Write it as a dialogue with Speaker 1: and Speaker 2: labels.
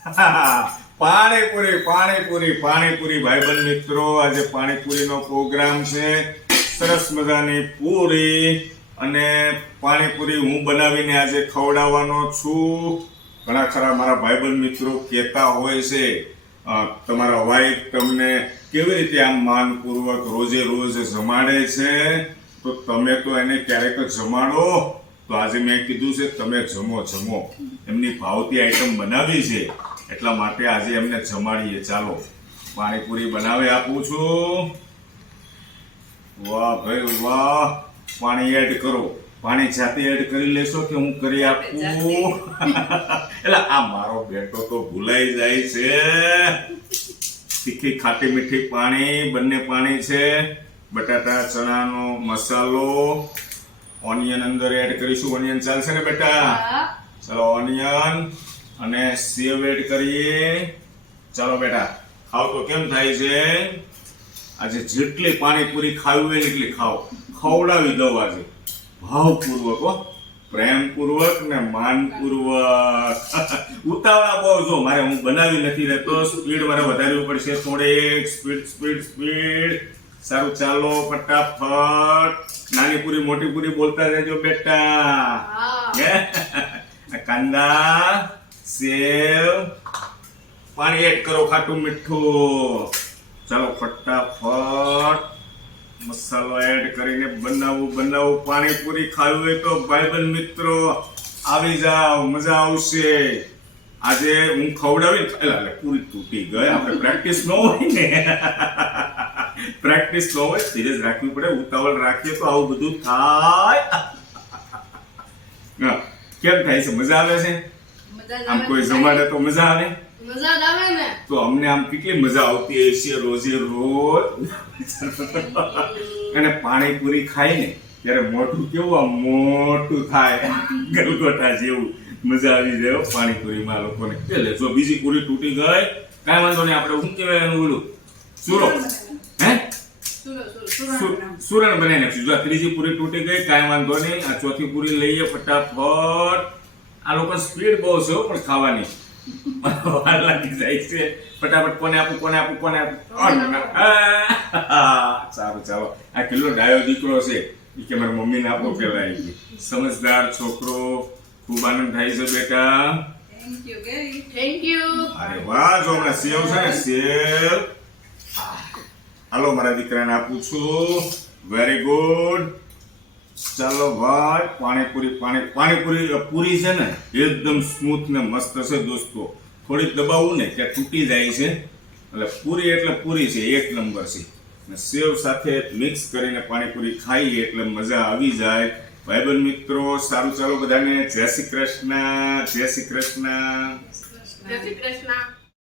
Speaker 1: પાણીપુરી પાણીપુરી પાણીપુરી. ભાઈબંધ મિત્રો, આજે પાણીપુરીનો પ્રોગ્રામ છે. સરસ મજાની પૂરી અને પાણીપુરી હું બનાવીને આજે ખવડાવવાનો છું. ઘણા ખરા મારા ભાઈબંધ મિત્રો કહેતા હોય છે તમારા વાઈફ તમને કેવી રીતે આમ માનપૂર્વક રોજે રોજ જમાડે છે? તો તમે તો એને ક્યારેક જમાડો. તો આજે મેં કીધું છે, તમે જમો જમો. એમની ભાવતી આઈટમ બનાવી છે. એટલા માટે આજે એમને જમાડીએ. ચાલો પાણીપુરી બનાવી આપું છું. વાહ ભાઈ વાહ. પાણી એડ કરો. પાણી જાતે એડ કરી લેશો કે હું કરી આપું? એટલે આ મારો બેટો તો ભૂલાઈ જાય છે. તીખી ખાટી મીઠી પાણી બંને પાણી છે. બટાટા ચણાનો મસાલો. ઓનિયન અંદર એડ કરીશું. ઓનિયન ચાલશે ને બેટા? ચાલો ઓનિયન અને સેવ એડ કરીએ. ચાલો બેટા ખાવ તો કેમ થાય છે? આજે જેટલી પાણીપુરી ખાવી હોય એટલી ખાઓ. ખવડાવી દઉં આજે. ભાવપૂર્વક હો. પ્રેમપૂર્વક ને માનપૂર્વક. ઉતાવળા બહુ જો મારે હું બનાવી નથી રહેતો. સ્પીડ મારે વધારવી પડશે થોડેક સ્પીડ સ્પીડ સ્પીડ. સારું ચાલો ફટાફટ. નાની પૂરી મોટી પૂરી બોલતા રહેજો બેટા. કાંદા. સેવ, પાણી એડ કરો ખાટું મીઠું. ચાલો, ફટાફટ મસાલો એડ કરીને બનાવું બનાવું. પાણીપુરી ખાવી હોય તો ભાઈબંધ મિત્રો, આવી જાઓ, મજા આવશે. આજે હું ખવડાવી એટલે પૂરી તૂટી ગઈ. આપણે પ્રેક્ટિસ ન હોય ને. પ્રેક્ટિસ ન હોય સિરિયસ રાખવી પડે, ઉતાવળ રાખીએ તો આવું બધું થાય. કેમ થાય છે? મજા આવે છે? આમ કોઈ જમાડે તો મજા આવે?
Speaker 2: મજા આવે ને.
Speaker 1: તો અમને આમ કેટલી મજા આવતી હશે રોજે રોજ? અને પાણીપુરી ખાય ને ત્યારે મોટું કેવું આમ મોટું થાય ગલગોટા જેવું મજા આવી જાય પાણીપુરીમાં લોકોને. એટલે જો બીજી પૂરી તૂટી ગઈ કાંઈ વાંધો નહીં આપણે શું કહેવાય એનું ઓલું? સુરો હે? સુરણ બનાવી. નાખશું. જો ત્રીજી પૂરી તૂટી ગઈ કાંઈ વાંધો નહીં આ ચોથી પૂરી લઈએ ફટાફટ. લોકો સ્પીડ બહુ છે પણ ખાવાની. વાર લાગી જાય છે. ફટાફટ કોને આપું કોને આપું કોને આપું? આ, સારું ચાલો. આ કેટલો ડાયો દીકરો છે. એ કે મારા મમ્મીને આપો પેલા ઈ સમજદાર છોકરો. ખૂબ આનંદ થાય છે બેટા.
Speaker 2: થેન્ક યુ
Speaker 1: અરે વાહ જો હમણાં સેવ છે ને સેવ. હાલો મારા દીકરાને આપું છું. વેરી ગુડ ચાલો ભાઈ, પાણીપુરી, પાણી, પાણીપુરી પૂરી છે ને, એકદમ સ્મૂથ ને મસ્ત છે દોસ્તો. થોડીક દબાવું ને ત્યાં તૂટી જાય છે. એટલે પૂરી એટલે પૂરી છે, એક નંબર છે. ને સેવ સાથે મિક્સ કરીને પાણીપુરી ખાઈએ એટલે મજા આવી જાય. ભાઈબંધ મિત્રો, સારું ચાલો બધાને. જય શ્રી કૃષ્ણ, જય શ્રી કૃષ્ણ.
Speaker 2: જય શ્રી કૃષ્ણ.